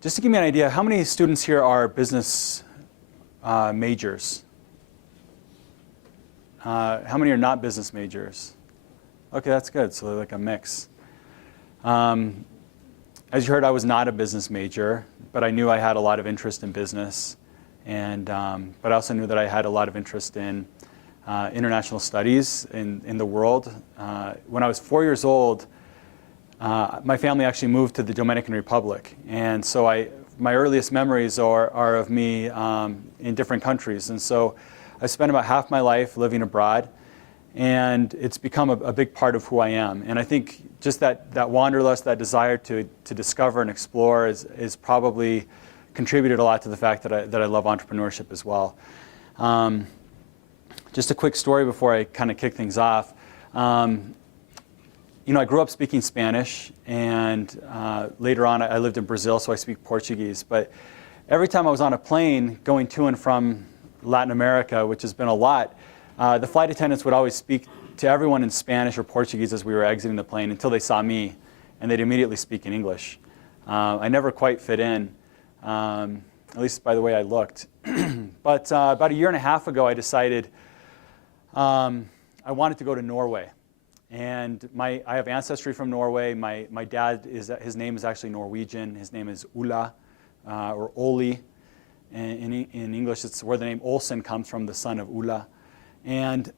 Just to give you an idea, how many students here are business majors? How many are not business majors? Okay, that's good. So they're like a mix. As you heard, I was not a business major, but I knew I had a lot of interest in business. And, but I also knew that I had a lot of interest in international studies in the world. When I was 4 years old, my family actually moved to the Dominican Republic. And so my earliest memories are of me in different countries. And so I spent about half my life living abroad. And it's become a big part of who I am. And I think just that wanderlust, that desire to discover and explore is probably contributed a lot to the fact that I love entrepreneurship as well. Just a quick story before I kind of kick things off. You know, I grew up speaking Spanish, and later on I lived in Brazil, so I speak Portuguese. But every time I was on a plane going to and from Latin America, which has been a lot, the flight attendants would always speak to everyone in Spanish or Portuguese as we were exiting the plane until they saw me, and they'd immediately speak in English. I never quite fit in, at least by the way I looked. But about a year and a half ago, I decided I wanted to go to Norway. And I have ancestry from Norway. My dad, his name is actually Norwegian. His name is Ulla, or Oli. In English, it's where the name Olsen comes from, the son of Ulla. And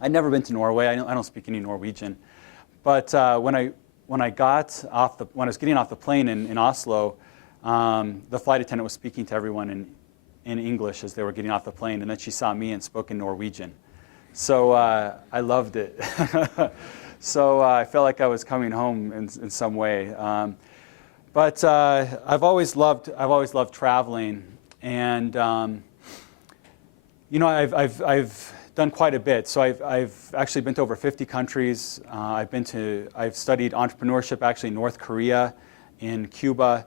I'd never been to Norway. I don't speak any Norwegian. But when I was getting off the plane in Oslo, the flight attendant was speaking to everyone in English as they were getting off the plane, and then she saw me and spoke in Norwegian. So I loved it. So I felt like I was coming home in some way. But I've always loved traveling, and you know, I've done quite a bit. So I've actually been to over 50 countries. I've studied entrepreneurship actually in North Korea, in Cuba,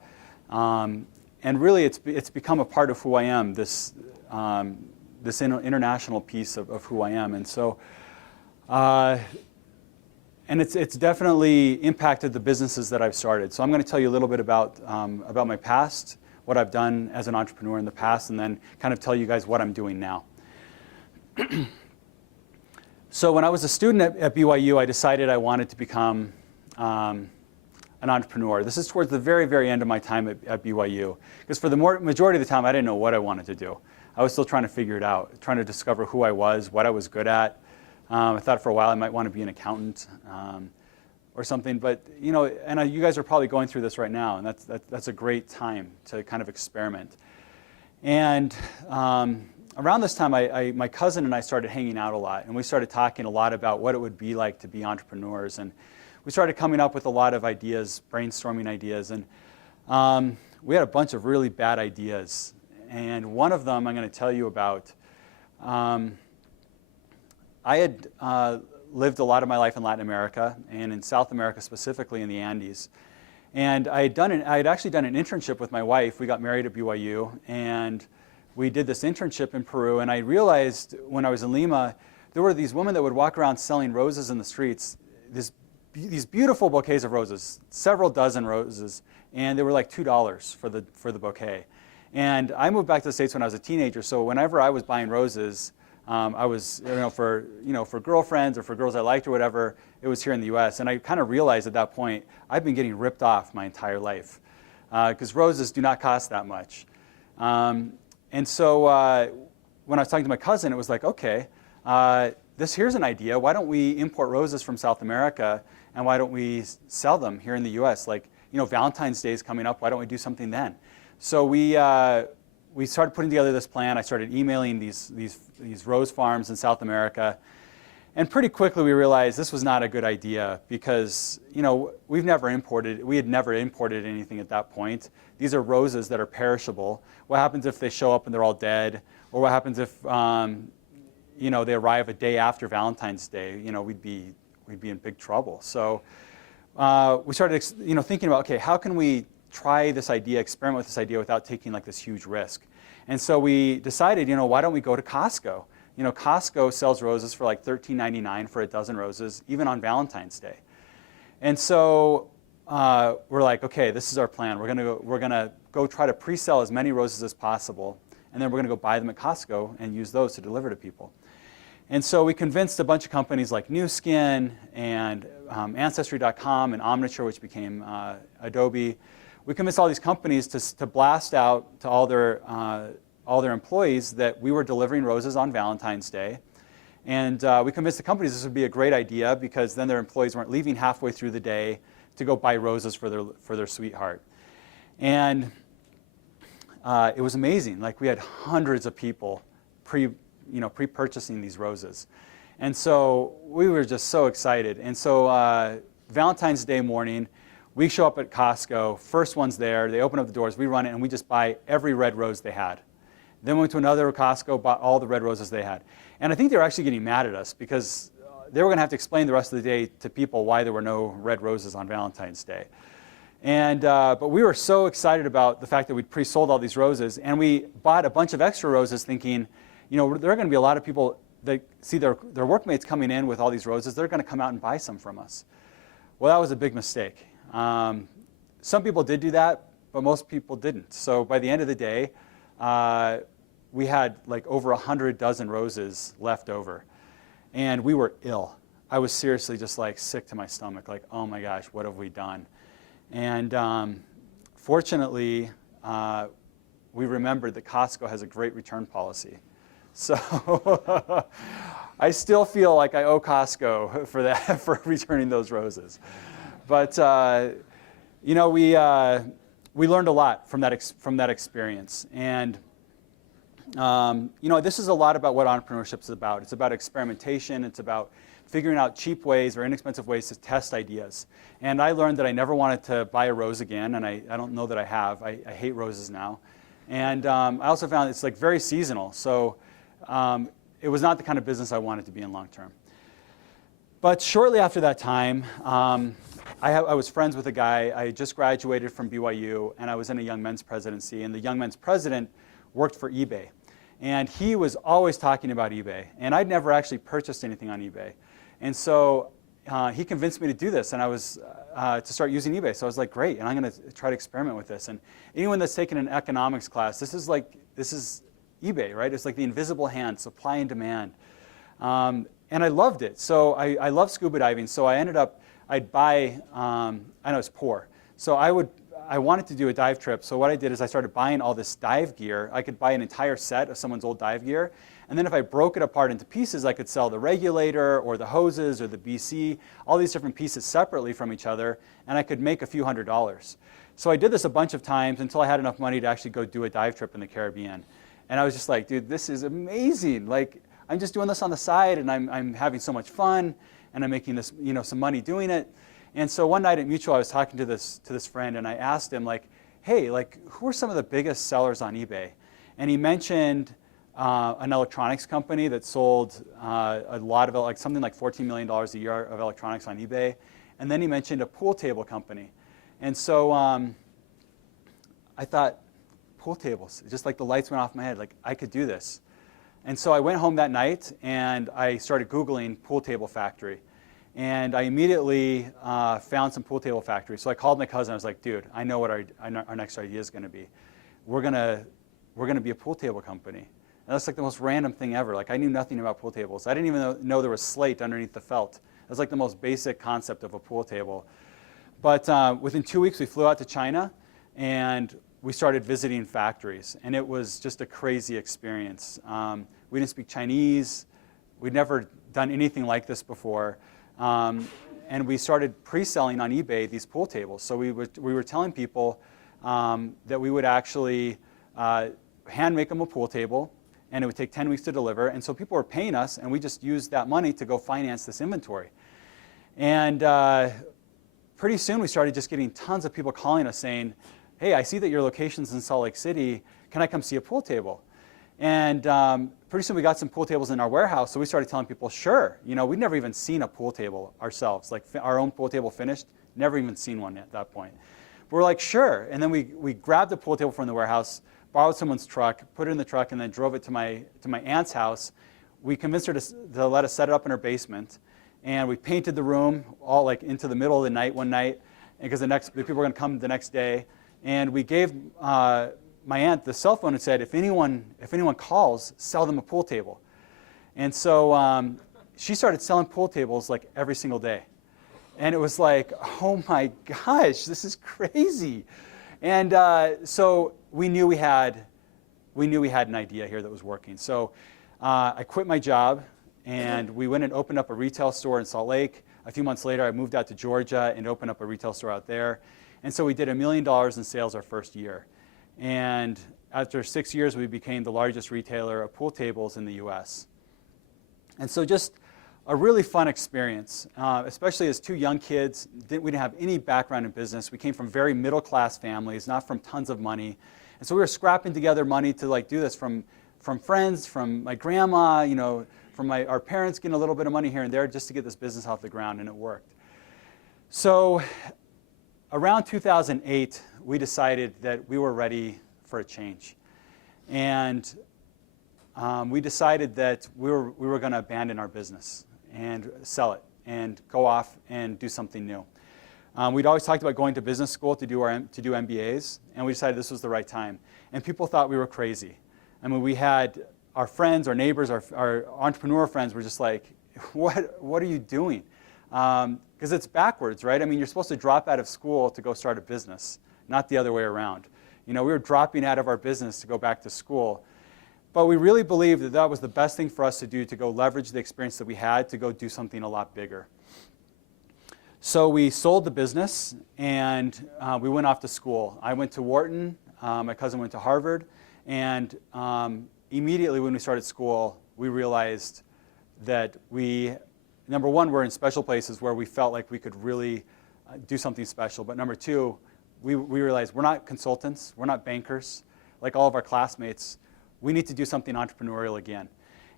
and really it's become a part of who I am. This international piece of who I am, and so and it's definitely impacted the businesses that I've started. So I'm going to tell you a little bit about my past, what I've done as an entrepreneur in the past, and then kind of tell you guys what I'm doing now. So when I was a student at BYU, I decided I wanted to become an entrepreneur. This is towards the very, very end of my time at BYU, because for the majority of the time, I didn't know what I wanted to do. I was still trying to figure it out, trying to discover who I was, what I was good at. I thought for a while I might want to be an accountant or something, but you know, and you guys are probably going through this right now, and that's a great time to kind of experiment. And around this time, my cousin and I started hanging out a lot, and we started talking a lot about what it would be like to be entrepreneurs, and we started coming up with a lot of ideas, brainstorming ideas, and we had a bunch of really bad ideas. And one of them I'm going to tell you about. I had lived a lot of my life in Latin America, and in South America, specifically in the Andes. And I had actually done an internship with my wife. We got married at BYU, and we did this internship in Peru. And I realized when I was in Lima, there were these women that would walk around selling roses in the streets, these beautiful bouquets of roses, several dozen roses, and they were like $2 for the bouquet. And I moved back to the States when I was a teenager, so whenever I was buying roses, I was, for girlfriends or for girls I liked or whatever, it was here in the U.S. And I kind of realized at that point, I've been getting ripped off my entire life, because roses do not cost that much. And so when I was talking to my cousin, it was like, okay, here's an idea. Why don't we import roses from South America, and why don't we sell them here in the U.S.? Like, Valentine's Day is coming up. Why don't we do something then? So we started putting together this plan. I started emailing these rose farms in South America, and pretty quickly we realized this was not a good idea because we had never imported anything at that point. These are roses that are perishable. What happens if they show up and they're all dead, or what happens if they arrive a day after Valentine's Day? We'd be in big trouble. So we started thinking about, okay, how can we try this idea, experiment with this idea without taking like this huge risk? And so we decided, why don't we go to Costco? Costco sells roses for like $13.99 for a dozen roses, even on Valentine's Day. And so we're like, okay, this is our plan. We're gonna go try to pre-sell as many roses as possible, and then we're gonna go buy them at Costco and use those to deliver to people. And so we convinced a bunch of companies like New Skin and Ancestry.com and Omniture, which became Adobe. We convinced all these companies to blast out to all their employees that we were delivering roses on Valentine's Day. And we convinced the companies this would be a great idea because then their employees weren't leaving halfway through the day to go buy roses for their sweetheart. And it was amazing. Like we had hundreds of people pre-purchasing these roses. And so we were just so excited. And so Valentine's Day morning, we show up at Costco, first one's there, they open up the doors, we run it, and we just buy every red rose they had. Then we went to another Costco, bought all the red roses they had. And I think they were actually getting mad at us because they were going to have to explain the rest of the day to people why there were no red roses on Valentine's Day. And, but we were so excited about the fact that we'd pre-sold all these roses, and we bought a bunch of extra roses thinking, there are going to be a lot of people that see their workmates coming in with all these roses, they're going to come out and buy some from us. Well, that was a big mistake. Some people did do that, but most people didn't. So by the end of the day, we had like over 100 dozen roses left over. And we were ill. I was seriously just like sick to my stomach, like, oh my gosh, what have we done? And fortunately, we remembered that Costco has a great return policy. So I still feel like I owe Costco for that, for returning those roses. But we learned a lot from that experience. And this is a lot about what entrepreneurship is about. It's about experimentation. It's about figuring out cheap ways or inexpensive ways to test ideas. And I learned that I never wanted to buy a rose again, and I don't know that I have. I hate roses now. And I also found it's like very seasonal. So it was not the kind of business I wanted to be in long term. But shortly after that time, I was friends with a guy. I had just graduated from BYU, and I was in a young men's presidency. And the young men's president worked for eBay. And he was always talking about eBay. And I'd never actually purchased anything on eBay. And so he convinced me to do this, and I was to start using eBay. So I was like, great, and I'm going to try to experiment with this. And anyone that's taken an economics class, this is eBay, right? It's like the invisible hand, supply and demand. And I loved it. So I love scuba diving. So I'd buy, I know it's poor. So I wanted to do a dive trip. So what I did is I started buying all this dive gear. I could buy an entire set of someone's old dive gear. And then if I broke it apart into pieces, I could sell the regulator or the hoses or the BC, all these different pieces separately from each other, and I could make a few $100s. So I did this a bunch of times until I had enough money to actually go do a dive trip in the Caribbean. And I was just like, dude, this is amazing. Like, I'm just doing this on the side, and I'm having so much fun, and I'm making this, some money doing it. And so one night at Mutual, I was talking to this friend, and I asked him, like, hey, like, who are some of the biggest sellers on eBay? And he mentioned an electronics company that sold a lot of, like, something like $14 million a year of electronics on eBay. And then he mentioned a pool table company. And so I thought, pool tables, just like the lights went off my head, like, I could do this. And so I went home that night, and I started Googling pool table factory. And I immediately found some pool table factories. So I called my cousin. I was like, dude, I know what our next idea is going to be. We're going to be a pool table company. And that's like the most random thing ever. Like, I knew nothing about pool tables. I didn't even know there was slate underneath the felt. It was like the most basic concept of a pool table. But within 2 weeks, we flew out to China, and we started visiting factories. And it was just a crazy experience. We didn't speak Chinese. We'd never done anything like this before. And we started pre-selling on eBay these pool tables. So we were telling people that we would actually hand make them a pool table, and it would take 10 weeks to deliver. And so people were paying us, and we just used that money to go finance this inventory. And pretty soon we started just getting tons of people calling us saying, hey, I see that your location's in Salt Lake City. Can I come see a pool table? And pretty soon we got some pool tables in our warehouse, so we started telling people, sure. We'd never even seen a pool table ourselves, like our own pool table finished, never even seen one at that point. But we're like, sure. And then we grabbed the pool table from the warehouse, borrowed someone's truck, put it in the truck, and then drove it to my aunt's house. We convinced her to let us set it up in her basement, and we painted the room all like into the middle of the night one night, because the people were going to come the next day. And we gave my aunt the cell phone and said, if anyone calls, sell them a pool table. And so she started selling pool tables like every single day. And it was like, oh my gosh, this is crazy. And so we knew we had an idea here that was working. So I quit my job, and we went and opened up a retail store in Salt Lake. A few months later, I moved out to Georgia and opened up a retail store out there. And so we did $1 million in sales our first year. And after 6 years, we became the largest retailer of pool tables in the US. And so just a really fun experience, especially as two young kids. We didn't have any background in business. We came from very middle-class families, not from tons of money. And so we were scrapping together money to like do this from friends, from my grandma, from our parents getting a little bit of money here and there just to get this business off the ground, and it worked. So around 2008, we decided that we were ready for a change. And we decided that we were going to abandon our business and sell it and go off and do something new. We'd always talked about going to business school to do MBAs, and we decided this was the right time. And people thought we were crazy. I mean, we had our friends, our neighbors, our entrepreneur friends were just like, what are you doing? Because it's backwards, right? I mean, you're supposed to drop out of school to go start a business, not the other way around. We were dropping out of our business to go back to school. But we really believed that that was the best thing for us to do, to go leverage the experience that we had to go do something a lot bigger. So we sold the business, and we went off to school. I went to Wharton. My cousin went to Harvard. And immediately when we started school, we realized that number one, we're in special places where we felt like we could really do something special. But number two, we realized we're not consultants. We're not bankers like all of our classmates. We need to do something entrepreneurial again.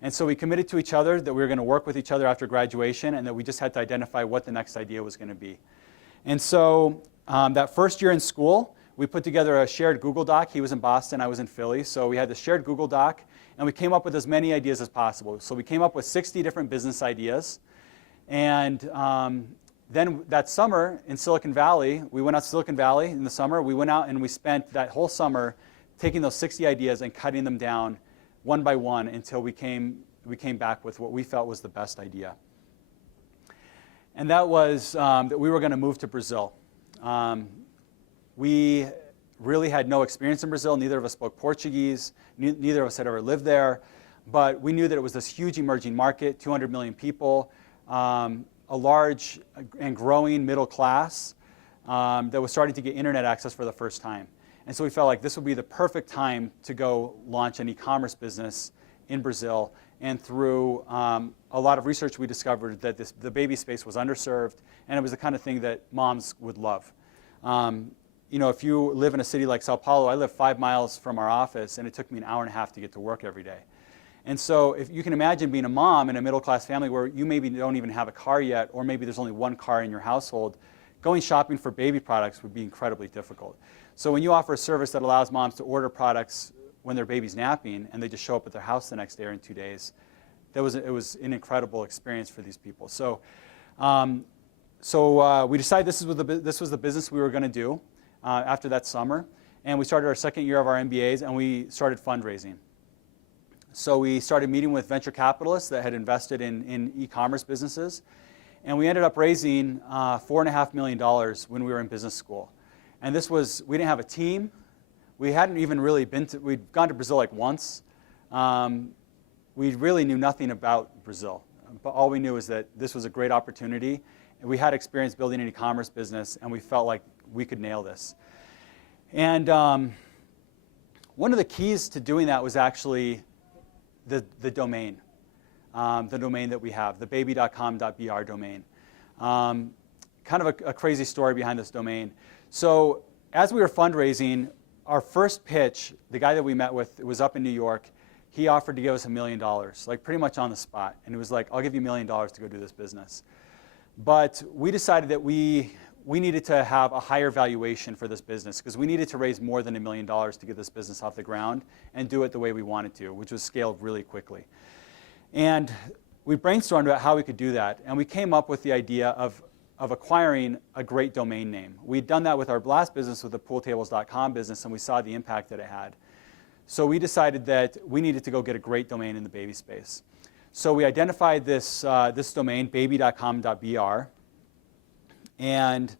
And so we committed to each other that we were going to work with each other after graduation, and that we just had to identify what the next idea was going to be. And so that first year in school, we put together a shared Google Doc. He was in Boston, I was in Philly. So we had the shared Google Doc, and we came up with as many ideas as possible. So we came up with 60 different business ideas. And then that summer in Silicon Valley, we went out to Silicon Valley in the summer. We went out and we spent that whole summer taking those 60 ideas and cutting them down one by one until we came back with what we felt was the best idea. And that was that we were going to move to Brazil. We really had no experience in Brazil. Neither of us spoke Portuguese. Neither of us had ever lived there. But we knew that it was this huge emerging market, 200 million people, a large and growing middle class that was starting to get internet access for the first time. And so we felt like this would be the perfect time to go launch an e-commerce business in Brazil. And through a lot of research, we discovered that the baby space was underserved, and it was the kind of thing that moms would love. If you live in a city like Sao Paulo, I live 5 miles from our office, and it took me an hour and a half to get to work every day. And so if you can imagine being a mom in a middle-class family where you maybe don't even have a car yet, or maybe there's only one car in your household, going shopping for baby products would be incredibly difficult. So when you offer a service that allows moms to order products when their baby's napping, and they just show up at their house the next day or in 2 days, it was an incredible experience for these people. So we decided this was the business we were going to do after that summer. And we started our second year of our MBAs, and we started fundraising. So we started meeting with venture capitalists that had invested in e-commerce businesses. And we ended up raising $4.5 million when we were in business school. And we didn't have a team. We hadn't even really we'd gone to Brazil like once. We really knew nothing about Brazil. But all we knew is that this was a great opportunity. And we had experience building an e-commerce business, and we felt like we could nail this. And one of the keys to doing that was actually the domain that we have, the baby.com.br domain. Kind of a crazy story behind this domain. So as we were fundraising, our first pitch, the guy that we met with, it was up in New York, he offered to give us $1 million, like pretty much on the spot. And it was like, I'll give you $1 million to go do this business. But we decided that we needed to have a higher valuation for this business because we needed to raise more than $1 million to get this business off the ground and do it the way we wanted to, which was scaled really quickly. And we brainstormed about how we could do that. And we came up with the idea of of acquiring a great domain name. We'd done that with our last business, with the pooltables.com business, and we saw the impact that it had. So we decided that we needed to go get a great domain in the baby space. So we identified this domain, baby.com.br, and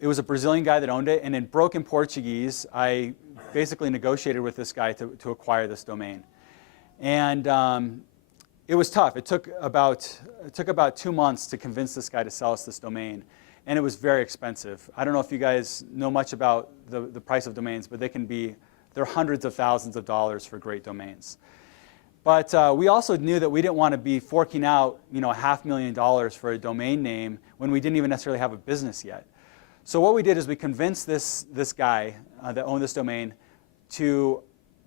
it was a Brazilian guy that owned it, and in broken Portuguese, I basically negotiated with this guy to acquire this domain. And it was tough. It took about 2 months to convince this guy to sell us this domain, and it was very expensive. I don't know if you guys know much about the price of domains, but they're hundreds of thousands of dollars for great domains. But we also knew that we didn't want to be forking out, $500,000 for a domain name when we didn't even necessarily have a business yet. So what we did is we convinced this guy that owned this domain to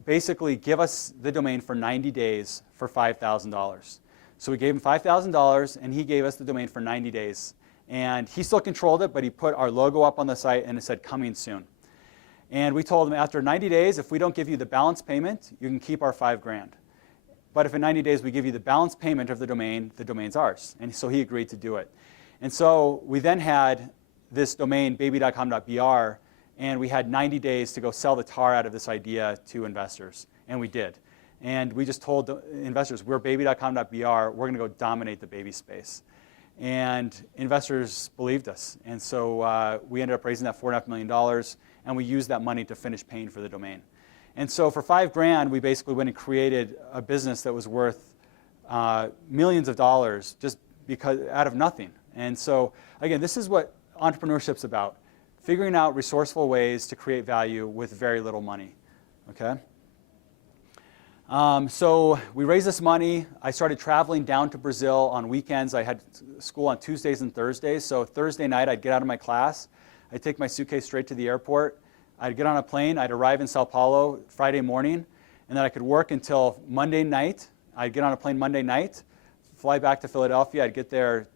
basically give us the domain for 90 days for $5,000. So we gave him $5,000, and he gave us the domain for 90 days. And he still controlled it, but he put our logo up on the site, and it said, "Coming soon." And we told him, after 90 days, if we don't give you the balance payment, you can keep our $5,000. But if in 90 days we give you the balance payment of the domain's ours. And so he agreed to do it. And so we then had this domain, baby.com.br, and we had 90 days to go sell the tar out of this idea to investors. And we did. And we just told the investors, we're baby.com.br, we're going to go dominate the baby space. And investors believed us. And so we ended up raising that $4.5 million, and we used that money to finish paying for the domain. And so for $5,000, we basically went and created a business that was worth millions of dollars just because out of nothing. And so again, this is what entrepreneurship's about: figuring out resourceful ways to create value with very little money. Okay. So we raised this money. I started traveling down to Brazil on weekends. I had school on Tuesdays and Thursdays. So Thursday night, I'd get out of my class. I'd take my suitcase straight to the airport. I'd get on a plane. I'd arrive in Sao Paulo Friday morning, and then I could work until Monday night. I'd get on a plane Monday night, fly back to Philadelphia. I'd get there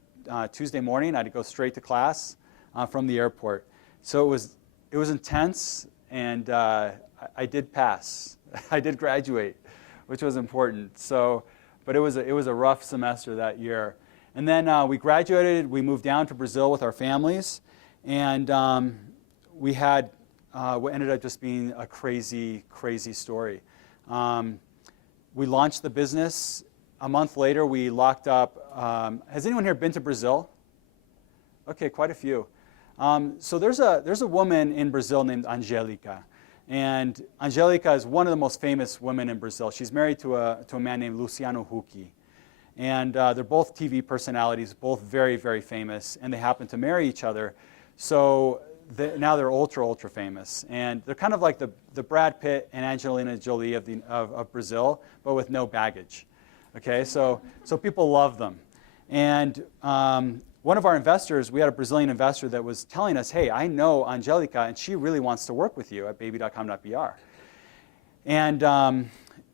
Tuesday morning. I'd go straight to class from the airport. So it was intense, and I did pass. I did graduate, which was important. So, but it was a rough semester that year. And then we graduated. We moved down to Brazil with our families, and we had what ended up just being a crazy, crazy story. We launched the business. A month later, we locked up. Has anyone here been to Brazil? Okay, quite a few. So there's a woman in Brazil named Angélica. And Angélica is one of the most famous women in Brazil. She's married to a man named Luciano Huck. And they're both TV personalities, both very, very famous, and they happen to marry each other. So now they're ultra, ultra famous. And they're kind of like the Brad Pitt and Angelina Jolie of Brazil, but with no baggage. Okay, so people love them. And one of our investors, we had a Brazilian investor that was telling us, hey, I know Angélica, and she really wants to work with you at baby.com.br. And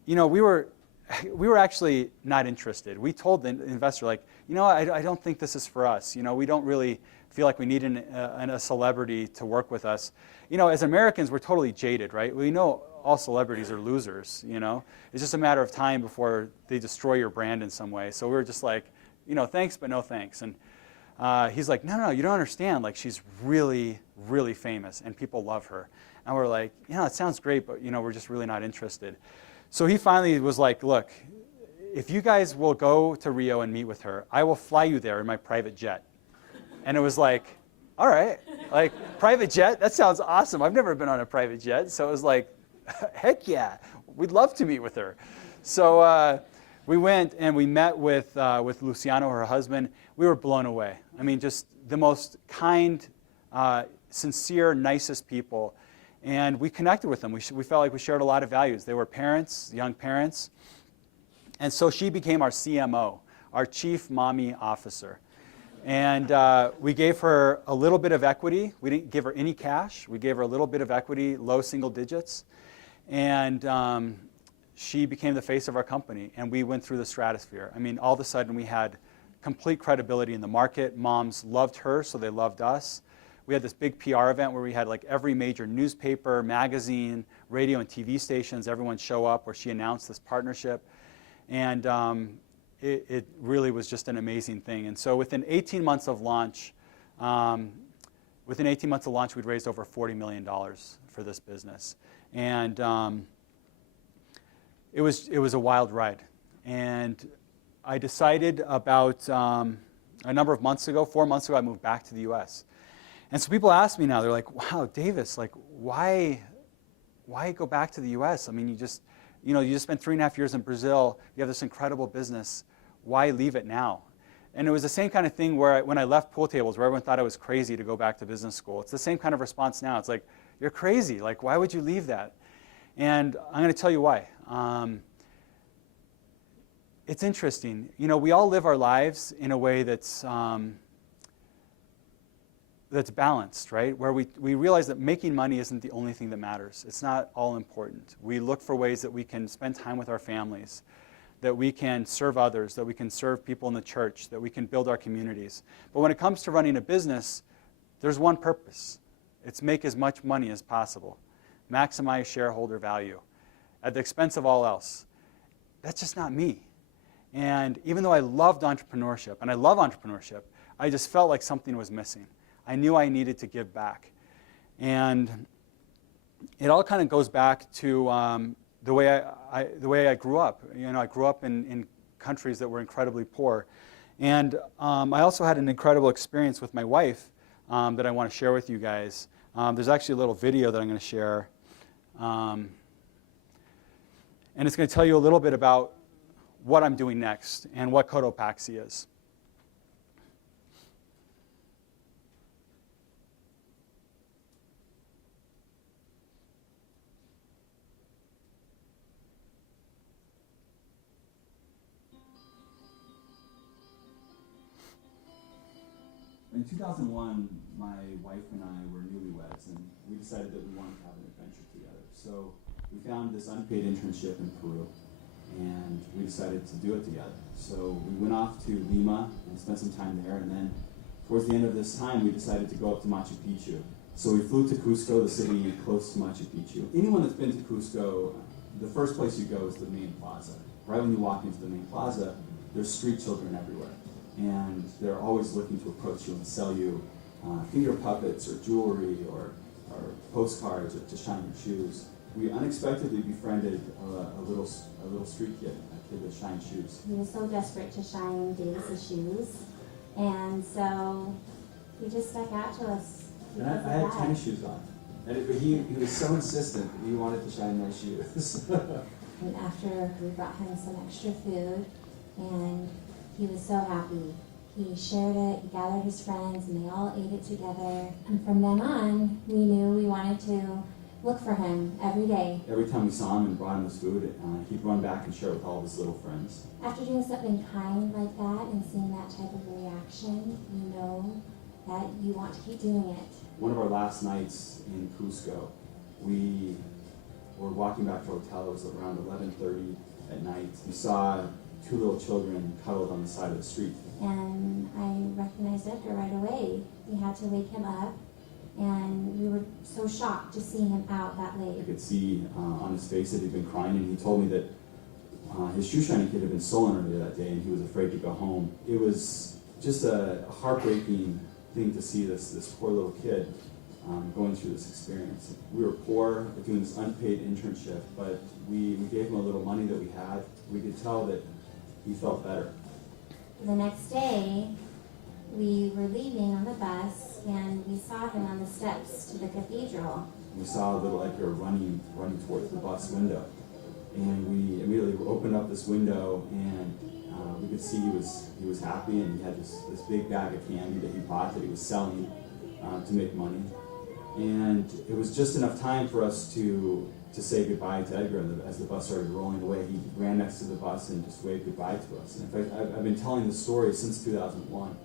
we were actually not interested. We told the investor, I don't think this is for us. We don't really feel like we need a celebrity to work with us. As Americans, we're totally jaded, right? We know all celebrities are losers, It's just a matter of time before they destroy your brand in some way. So we were just like, thanks, but no thanks. And he's like, no, you don't understand. She's really, really famous, and people love her. And we're like, it sounds great, but, we're just really not interested. So he finally was like, look, if you guys will go to Rio and meet with her, I will fly you there in my private jet. And it was like, all right, private jet? That sounds awesome. I've never been on a private jet. So it was like, heck yeah, we'd love to meet with her. So we went and we met with Luciano, her husband. We were blown away. I mean, just the most kind, sincere, nicest people. And we connected with them. We felt like we shared a lot of values. They were parents, young parents. And so she became our CMO, our Chief Mommy Officer. And we gave her a little bit of equity. We didn't give her any cash. We gave her a little bit of equity, low single digits. And she became the face of our company. And we went through the stratosphere. I mean, all of a sudden we had complete credibility in the market. Moms loved her, so they loved us. We had this big PR event where we had every major newspaper, magazine, radio, and TV stations, everyone show up where she announced this partnership. And it really was just an amazing thing. And so within 18 months of launch, we'd raised over $40 million for this business. And it was a wild ride. And I decided about a number of months ago, 4 months ago, I moved back to the U.S. And so people ask me now, they're like, wow, Davis, like, why go back to the U.S.? I mean, you just spent 3.5 years in Brazil. You have this incredible business. Why leave it now? And it was the same kind of thing where when I left pool tables, where everyone thought I was crazy to go back to business school. It's the same kind of response now. It's like, you're crazy. Like, why would you leave that? And I'm going to tell you why. It's interesting. We all live our lives in a way that's balanced, right? Where we realize that making money isn't the only thing that matters. It's not all important. We look for ways that we can spend time with our families, that we can serve others, that we can serve people in the church, that we can build our communities. But when it comes to running a business, there's one purpose. It's make as much money as possible. Maximize shareholder value at the expense of all else. That's just not me. And even though I loved entrepreneurship, and I love entrepreneurship, I just felt like something was missing. I knew I needed to give back. And it all kind of goes back to the way I grew up. I grew up in countries that were incredibly poor. And I also had an incredible experience with my wife that I want to share with you guys. There's actually a little video that I'm going to share. And it's going to tell you a little bit about what I'm doing next and what Cotopaxi is. In 2001, my wife and I were newlyweds, and we decided that we wanted to have an adventure together. So we found this unpaid internship in Peru, and we decided to do it together. So we went off to Lima and spent some time there, and then towards the end of this time, we decided to go up to Machu Picchu. So we flew to Cusco, the city close to Machu Picchu. Anyone that's been to Cusco, the first place you go is the main plaza. Right when you walk into the main plaza, there's street children everywhere. And they're always looking to approach you and sell you finger puppets or jewelry or postcards or to shine your shoes. We unexpectedly befriended a little street kid, a kid with shine shoes. He was so desperate to shine Davis's shoes, and so he just stuck out to us. And I had tennis shoes on, but he was so insistent that he wanted to shine my shoes. And after we brought him some extra food, and he was so happy. He shared it, he gathered his friends, and they all ate it together. And from then on, we knew we wanted to look for him every day. Every time we saw him and brought him his food, he'd run back and share it with all of his little friends. After doing something kind like that and seeing that type of reaction, you know that you want to keep doing it. One of our last nights in Cusco, we were walking back to our hotel. It was around 11:30 at night. We saw two little children cuddled on the side of the street. And I recognized Edgar right away. We had to wake him up, and we were so shocked to see him out that late. I could see on his face that he'd been crying, and he told me that his shoe shining kit had been stolen earlier that day, and he was afraid to go home. It was just a heartbreaking thing to see this poor little kid going through this experience. We were poor, doing this unpaid internship, but we gave him a little money that we had. We could tell that he felt better. The next day, we were leaving on the bus, and we saw him on the steps to the cathedral. We saw little Edgar running towards the bus window. And we immediately opened up this window, and we could see he was happy, and he had this big bag of candy that he bought that he was selling to make money. And it was just enough time for us to say goodbye to Edgar. And as the bus started rolling away, he ran next to the bus and just waved goodbye to us. And in fact, I've been telling this story since 2001,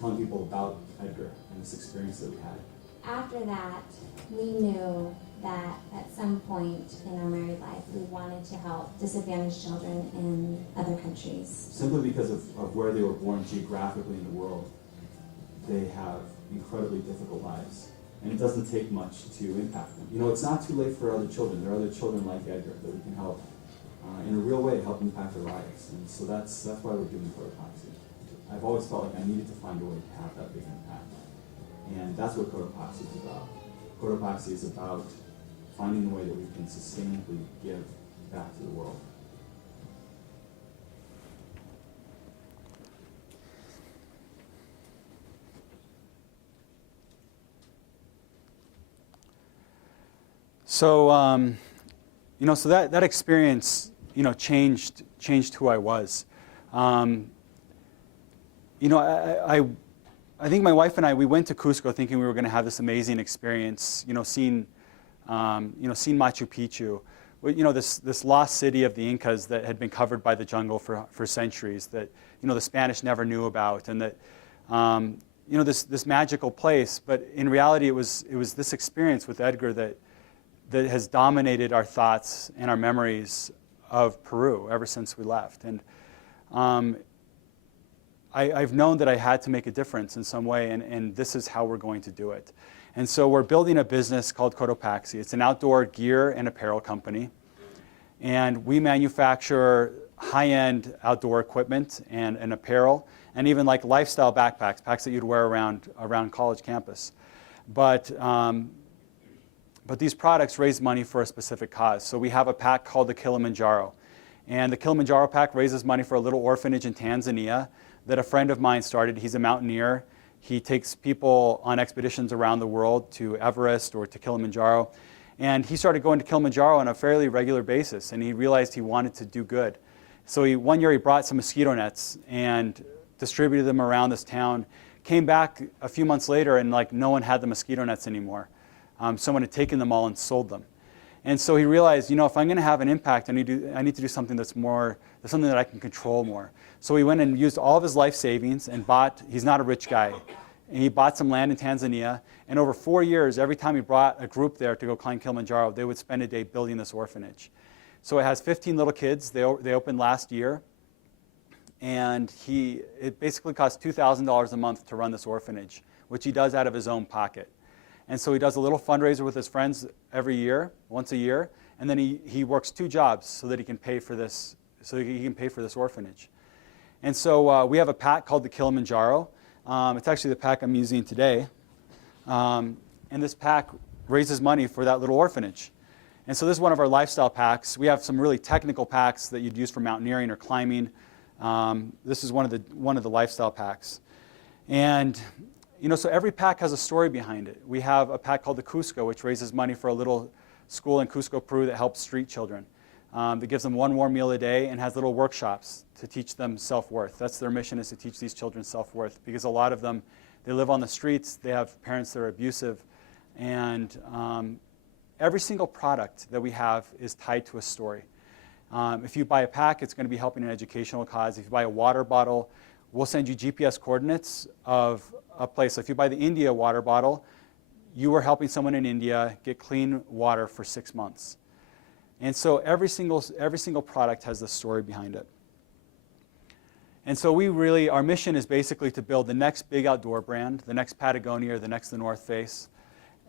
telling people about Edgar and this experience that we had. After that, we knew that at some point in our married life, we wanted to help disadvantaged children in other countries. Simply because of where they were born geographically in the world, they have incredibly difficult lives. And it doesn't take much to impact them. You know, it's not too late for other children. There are other children like Edgar that we can help in a real way, help impact their lives. And so that's why we're doing Cotopaxi. I've always felt like I needed to find a way to have that big impact. And that's what Cotopaxi is about. Cotopaxi is about finding a way that we can sustainably give back to the world. So, so that experience, changed who I was. I think my wife and I, we went to Cusco thinking we were going to have this amazing experience, seeing Machu Picchu, this lost city of the Incas that had been covered by the jungle for centuries, that, the Spanish never knew about, and that, this magical place. But in reality, it was this experience with Edgar that has dominated our thoughts and our memories of Peru ever since we left. And I've known that I had to make a difference in some way, and this is how we're going to do it. And so we're building a business called Cotopaxi. It's an outdoor gear and apparel company. And we manufacture high-end outdoor equipment and apparel, and even like lifestyle backpacks, packs that you'd wear around college campus. But these products raise money for a specific cause. So we have a pack called the Kilimanjaro. And the Kilimanjaro pack raises money for a little orphanage in Tanzania that a friend of mine started. He's a mountaineer. He takes people on expeditions around the world to Everest or to Kilimanjaro. And he started going to Kilimanjaro on a fairly regular basis, and he realized he wanted to do good. So one year he brought some mosquito nets and distributed them around this town. Came back a few months later, and no one had the mosquito nets anymore. Someone had taken them all and sold them. And so he realized, if I'm going to have an impact, I need to do something that's something that I can control more. So he went and used all of his life savings and he's not a rich guy, and he bought some land in Tanzania. And over 4 years, every time he brought a group there to go climb Kilimanjaro, they would spend a day building this orphanage. So it has 15 little kids. They opened last year. And it basically costs $2,000 a month to run this orphanage, which he does out of his own pocket. And so he does a little fundraiser with his friends every year, once a year, and then he works 2 jobs so that he can pay for this, orphanage. And so we have a pack called the Kilimanjaro. It's actually the pack I'm using today. And this pack raises money for that little orphanage. And so this is one of our lifestyle packs. We have some really technical packs that you'd use for mountaineering or climbing. This is one of the lifestyle packs. And so every pack has a story behind it. We have a pack called the Cusco, which raises money for a little school in Cusco, Peru that helps street children. That gives them 1 warm meal a day and has little workshops to teach them self-worth. That's their mission, is to teach these children self-worth, because a lot of them, they live on the streets, they have parents that are abusive, and every single product that we have is tied to a story. If you buy a pack, it's going to be helping an educational cause. If you buy a water bottle, we'll send you GPS coordinates of a place. So if you buy the India water bottle, you are helping someone in India get clean water for 6 months. And so every single product has this story behind it. And so our mission is basically to build the next big outdoor brand, the next Patagonia or the next The North Face.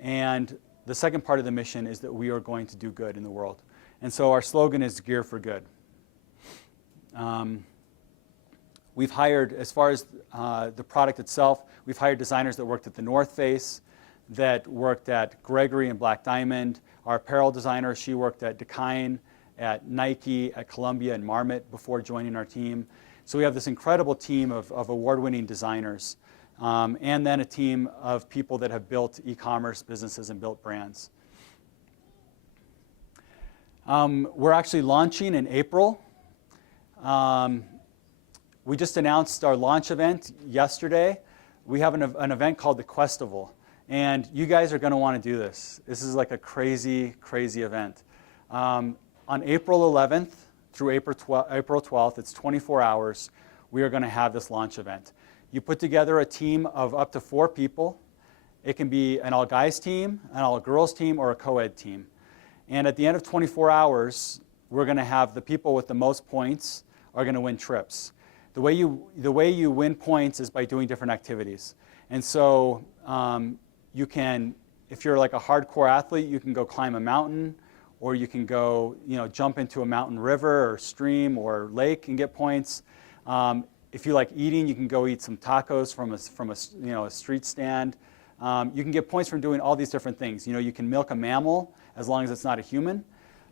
And the second part of the mission is that we are going to do good in the world. And so our slogan is Gear for Good. We've hired, as far as the product itself, we've hired designers that worked at The North Face, that worked at Gregory and Black Diamond. Our apparel designer, she worked at Dakine, at Nike, at Columbia, and Marmot before joining our team. So we have this incredible team of award-winning designers, and then a team of people that have built e-commerce businesses and built brands. We're actually launching in April. We just announced our launch event yesterday. We have an event called the Questival, and you guys are going to want to do this. This is like a crazy, crazy event. On April 11th through April 12th, it's 24 hours, we are going to have this launch event. You put together a team of up to 4 people. It can be an all-guys team, an all-girls team, or a co-ed team. And at the end of 24 hours, we're going to have the people with the most points are going to win trips. The way you win points is by doing different activities. And so you can, if you're like a hardcore athlete, you can go climb a mountain, or you can go, jump into a mountain river or stream or lake and get points. If you like eating, you can go eat some tacos from a street stand. You can get points from doing all these different things. You can milk a mammal as long as it's not a human.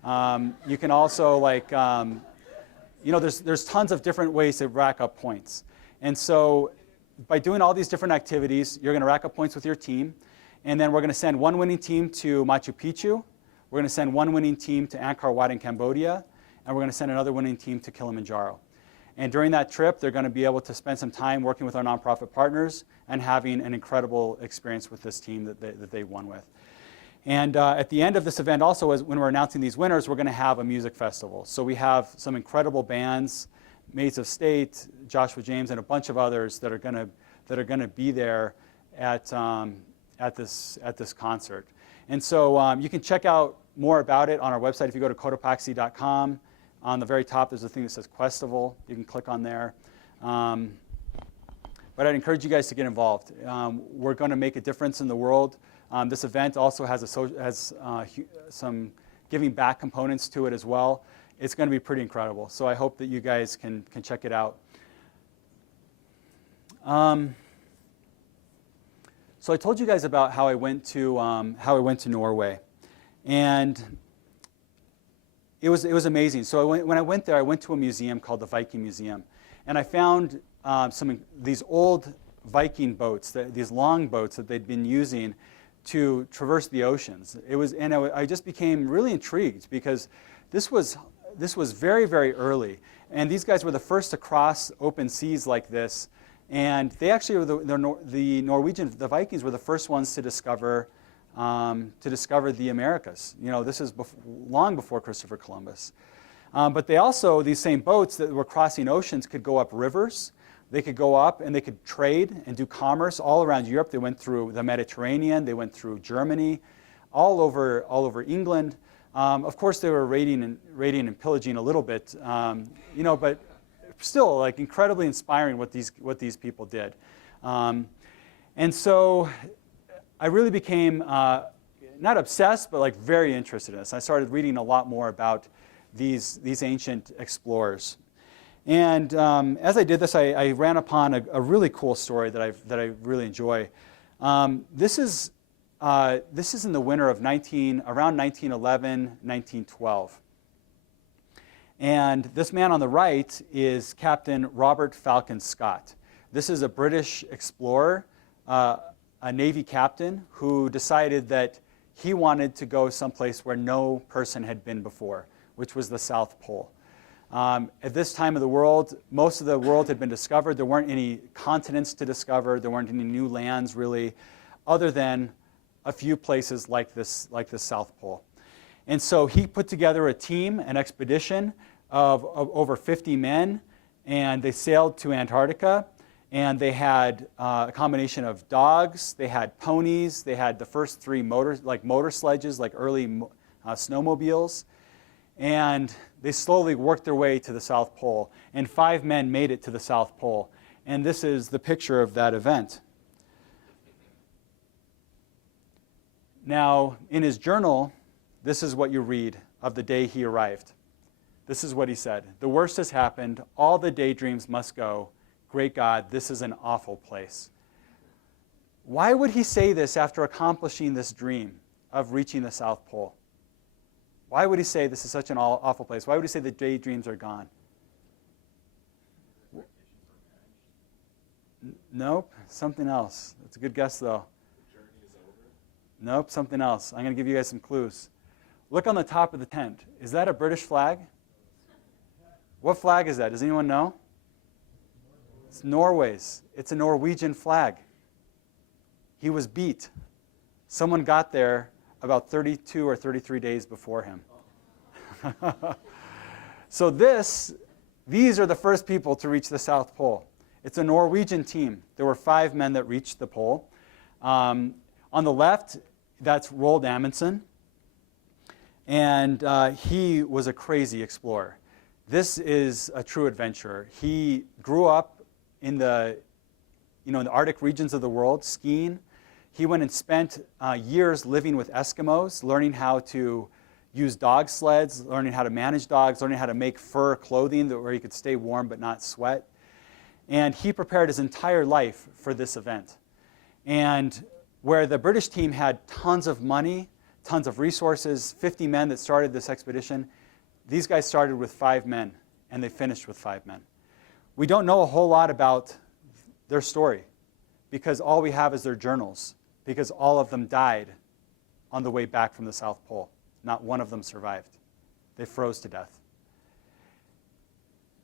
You can also there's tons of different ways to rack up points. And so by doing all these different activities, you're going to rack up points with your team. And then we're going to send one winning team to Machu Picchu. We're going to send one winning team to Angkor Wat in Cambodia. And we're going to send another winning team to Kilimanjaro. And during that trip, they're going to be able to spend some time working with our nonprofit partners and having an incredible experience with this team that they won with. And at the end of this event also, when we're announcing these winners, we're going to have a music festival. So we have some incredible bands, Maids of State, Joshua James, and a bunch of others that are going to be there at this concert. And so you can check out more about it on our website. If you go to Cotopaxi.com, on the very top there's a thing that says Questival. You can click on there. But I'd encourage you guys to get involved. We're going to make a difference in the world. This event also has some giving back components to it as well. It's going to be pretty incredible. So I hope that you guys can check it out. So I told you guys about how I went to Norway, and it was amazing. So when I went there, I went to a museum called the Viking Museum, and I found these old Viking boats, these long boats that they'd been using to traverse the oceans. I just became really intrigued because this was very, very early, and these guys were the first to cross open seas like this. And they actually were the Vikings were the first ones to discover the Americas. This is long before Christopher Columbus. But they also, these same boats that were crossing oceans could go up rivers. They could go up and they could trade and do commerce all around Europe. They went through the Mediterranean. They went through Germany, all over England. Of course, they were raiding and pillaging a little bit, but still, like, incredibly inspiring what these people did. And so I really became not obsessed, but like very interested in this. I started reading a lot more about these ancient explorers. And as I did this, I ran upon a really cool story that I really enjoy. This is in the winter of around 1911, 1912. And this man on the right is Captain Robert Falcon Scott. This is a British explorer, a Navy captain who decided that he wanted to go someplace where no person had been before, which was the South Pole. At this time of the world, most of the world had been discovered. There weren't any continents to discover. There weren't any new lands, really, other than a few places like this South Pole. And so he put together a team, an expedition of over 50 men, and they sailed to Antarctica. And they had a combination of dogs, they had ponies, they had the first three motor sledges, like early snowmobiles. And they slowly worked their way to the South Pole. And 5 men made it to the South Pole. And this is the picture of that event. Now, in his journal, this is what you read of the day he arrived. This is what he said: "The worst has happened. All the daydreams must go. Great God, this is an awful place." Why would he say this after accomplishing this dream of reaching the South Pole? Why would he say this is such an awful place? Why would he say the daydreams are gone? Nope, something else. That's a good guess, though. The journey is over? Nope, something else. I'm going to give you guys some clues. Look on the top of the tent. Is that a British flag? What flag is that? Does anyone know? It's Norway's. It's a Norwegian flag. He was beat. Someone got there about 32 or 33 days before him. So these are the first people to reach the South Pole. It's a Norwegian team. There were 5 men that reached the pole. On the left, that's Roald Amundsen. And he was a crazy explorer. This is a true adventurer. He grew up in the Arctic regions of the world, skiing. He went and spent years living with Eskimos, learning how to, use dog sleds, learning how to manage dogs, learning how to make fur clothing where he could stay warm but not sweat. And he prepared his entire life for this event. And where the British team had tons of money, tons of resources, 50 men that started this expedition, these guys started with 5 men, and they finished with 5 men. We don't know a whole lot about their story because all we have is their journals, because all of them died on the way back from the South Pole. Not one of them survived. They froze to death.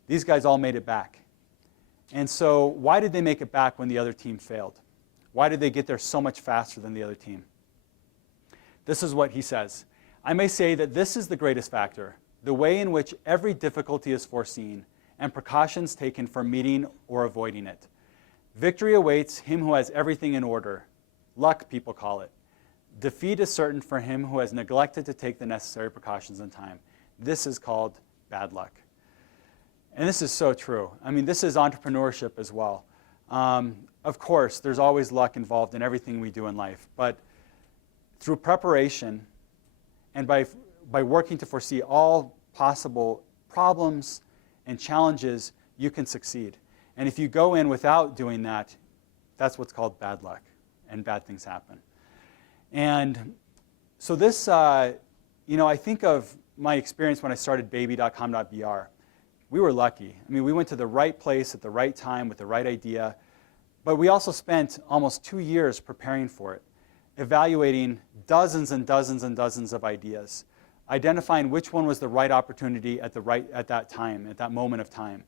These guys all made it back. And so why did they make it back when the other team failed? Why did they get there so much faster than the other team? This is what he says. I may say that this is the greatest factor, the way in which every difficulty is foreseen and precautions taken for meeting or avoiding it. Victory awaits him who has everything in order. Luck, people call it. Defeat is certain for him who has neglected to take the necessary precautions in time. This is called bad luck. And this is so true. I mean, this is entrepreneurship as well. Of course, there's always luck involved in everything we do in life, but through preparation and by working to foresee all possible problems and challenges, you can succeed. And if you go in without doing that, that's what's called bad luck, and bad things happen. And so this, I think of my experience when I started baby.com.br. We were lucky. I mean, we went to the right place at the right time with the right idea, but we also spent almost 2 years preparing for it, evaluating dozens and dozens and dozens of ideas, identifying which one was the right opportunity at that time, at that moment of time.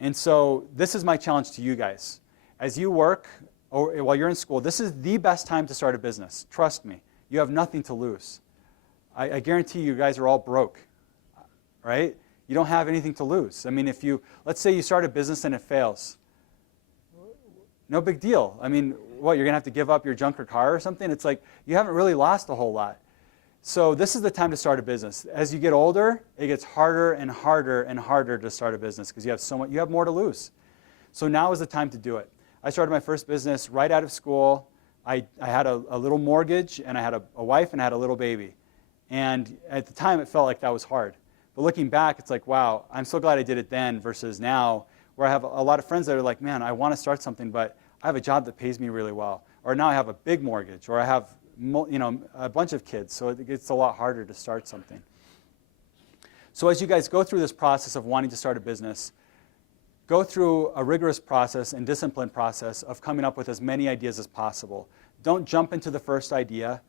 And so this is my challenge to you guys. As you work or while you're in school, this is the best time to start a business. Trust me. You have nothing to lose. I guarantee you guys are all broke, right? You don't have anything to lose. I mean, let's say you start a business and it fails. No big deal. I mean, what, you're going to have to give up your junker car or something? It's like you haven't really lost a whole lot. So this is the time to start a business. As you get older, it gets harder and harder and harder to start a business because you have more to lose. So now is the time to do it. I started my first business right out of school. I had a little mortgage, and I had a wife, and I had a little baby. And at the time, it felt like that was hard. But looking back, it's like, wow, I'm so glad I did it then versus now, where I have a lot of friends that are like, man, I want to start something, but I have a job that pays me really well. Or now I have a big mortgage, or I have a bunch of kids, so it gets a lot harder to start something. So as you guys go through this process of wanting to start a business, go through a rigorous process and disciplined process of coming up with as many ideas as possible. Don't jump into the first idea.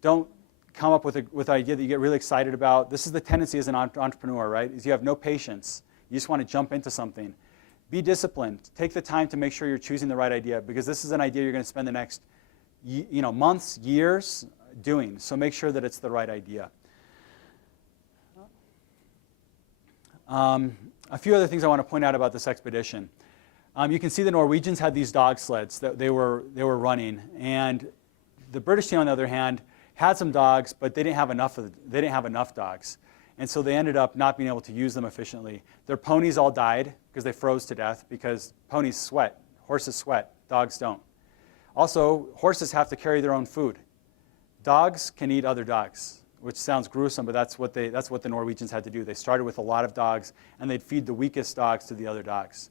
Don't come up with an idea that you get really excited about. This is the tendency as an entrepreneur, right? Is you have no patience. You just want to jump into something. Be disciplined. Take the time to make sure you're choosing the right idea, because this is an idea you're going to spend the next months, years doing. So make sure that it's the right idea. A few other things I want to point out about this expedition. You can see the Norwegians had these dog sleds that they were running, and the British team, on the other hand, had some dogs, but they didn't have enough dogs, and so they ended up not being able to use them efficiently. Their ponies all died because they froze to death, because ponies sweat, horses sweat, dogs don't. Also, horses have to carry their own food. Dogs can eat other dogs, which sounds gruesome, but that's what the Norwegians had to do. They started with a lot of dogs, and they'd feed the weakest dogs to the other dogs.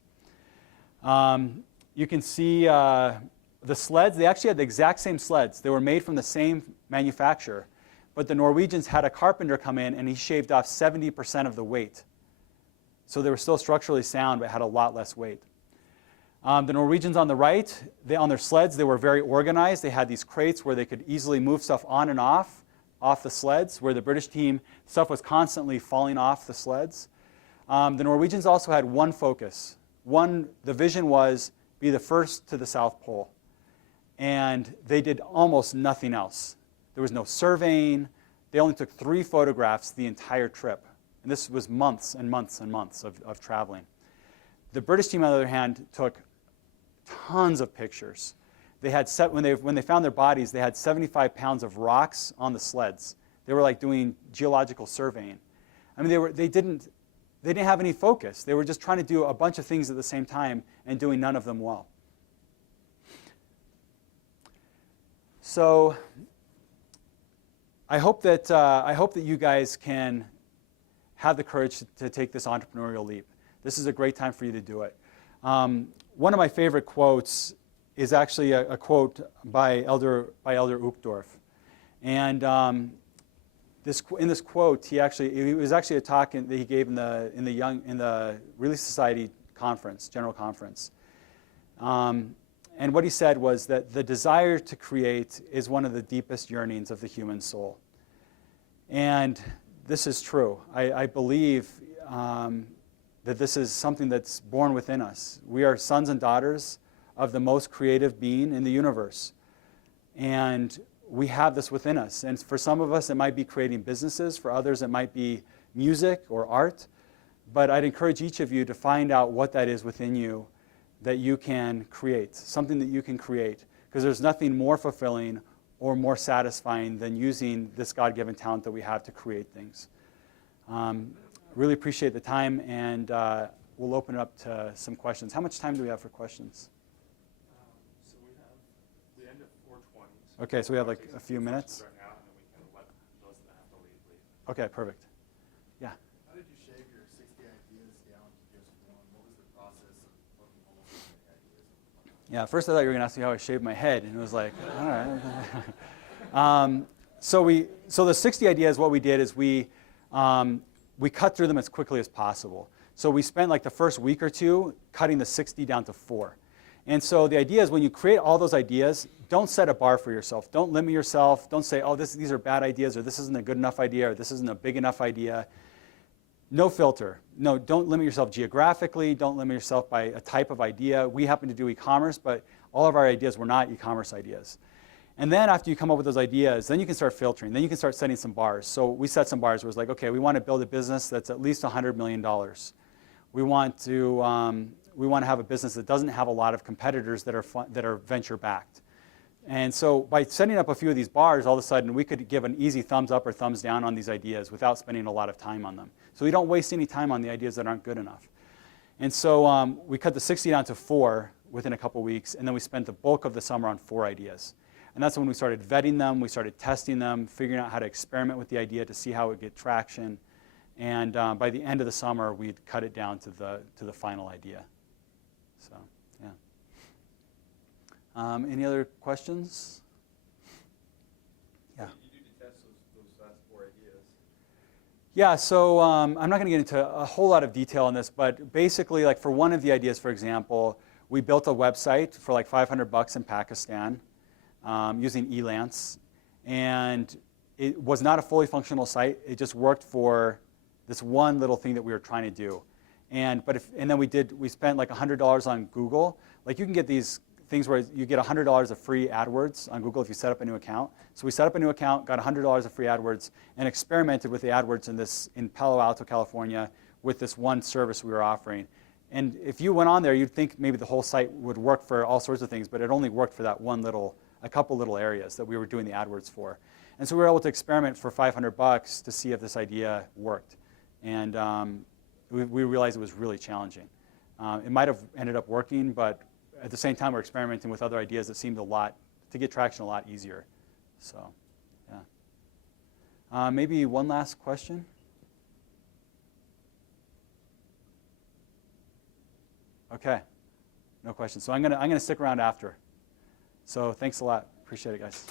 You can see the sleds. They actually had the exact same sleds. They were made from the same manufacturer, but the Norwegians had a carpenter come in, and he shaved off 70% of the weight. So they were still structurally sound, but had a lot less weight. The Norwegians on the right, on their sleds, they were very organized. They had these crates where they could easily move stuff on and off the sleds, where the British team, stuff was constantly falling off the sleds. The Norwegians also had one focus. The vision was be the first to the South Pole. And they did almost nothing else. There was no surveying. They only took 3 photographs the entire trip. And this was months and months and months of traveling. The British team, on the other hand, took tons of pictures. They had when they found their bodies, they had 75 pounds of rocks on the sleds. They were like doing geological surveying. I mean, they didn't have any focus. They were just trying to do a bunch of things at the same time and doing none of them well. So I hope that you guys can have the courage to take this entrepreneurial leap. This is a great time for you to do it. One of my favorite quotes is actually a quote by Elder Uchtdorf. And in this quote, it was actually a talk that he gave in the Relief Society conference, general conference. And what he said was that the desire to create is one of the deepest yearnings of the human soul. And this is true. I believe that this is something that's born within us. We are sons and daughters of the most creative being in the universe. And we have this within us. And for some of us, it might be creating businesses. For others, it might be music or art. But I'd encourage each of you to find out what that is within you that you can create, something that you can create. Because there's nothing more fulfilling or more satisfying than using this God-given talent that we have to create things. Really appreciate the time, and we'll open it up to some questions. How much time do we have for questions? So we end at 4:20. Okay, so we have like a few minutes. Right now, and then we can let those that have to leave. Okay, perfect. Yeah. How did you shave your 60 ideas down to just one? What was the process of poking holes in the ideas? Yeah, first I thought you were going to ask me how I shaved my head, and it was like, all right. So the 60 ideas, what we did is we cut through them as quickly as possible. So we spent like the first week or two cutting the 60 down to 4. And so the idea is when you create all those ideas, don't set a bar for yourself. Don't limit yourself. Don't say, oh, these are bad ideas, or this isn't a good enough idea, or this isn't a big enough idea. No filter. No, don't limit yourself geographically. Don't limit yourself by a type of idea. We happen to do e-commerce, but all of our ideas were not e-commerce ideas. And then after you come up with those ideas, then you can start filtering. Then you can start setting some bars. So we set some bars where it's like, okay, we want to build a business that's at least $100 million. We want to have a business that doesn't have a lot of competitors that are venture-backed. And so by setting up a few of these bars, all of a sudden we could give an easy thumbs up or thumbs down on these ideas without spending a lot of time on them. So we don't waste any time on the ideas that aren't good enough. And so we cut the 60 down to 4 within a couple weeks, and then we spent the bulk of the summer on 4 ideas. And that's when we started vetting them, we started testing them, figuring out how to experiment with the idea to see how it would get traction. And by the end of the summer, we'd cut it down to the final idea. So, yeah. Any other questions? Yeah. You do test those last 4 ideas. Yeah, so I'm not going to get into a whole lot of detail on this, but basically, like for one of the ideas, for example, we built a website for like $500 in Pakistan using Elance, and it was not a fully functional site. It just worked for this one little thing that we were trying to do. And then we spent like $100 on Google. Like you can get these things where you get $100 of free AdWords on Google if you set up a new account. So we set up a new account, got $100 of free AdWords, and experimented with the AdWords in Palo Alto, California, with this one service we were offering. And if you went on there, you'd think maybe the whole site would work for all sorts of things, but it only worked for that a couple little areas that we were doing the AdWords for. And so we were able to experiment for $500 to see if this idea worked. And we realized it was really challenging. It might have ended up working, but at the same time, we're experimenting with other ideas that seemed to get traction a lot easier. So, yeah. Maybe one last question? Okay, no questions. So I'm gonna stick around after. So thanks a lot. Appreciate it, guys.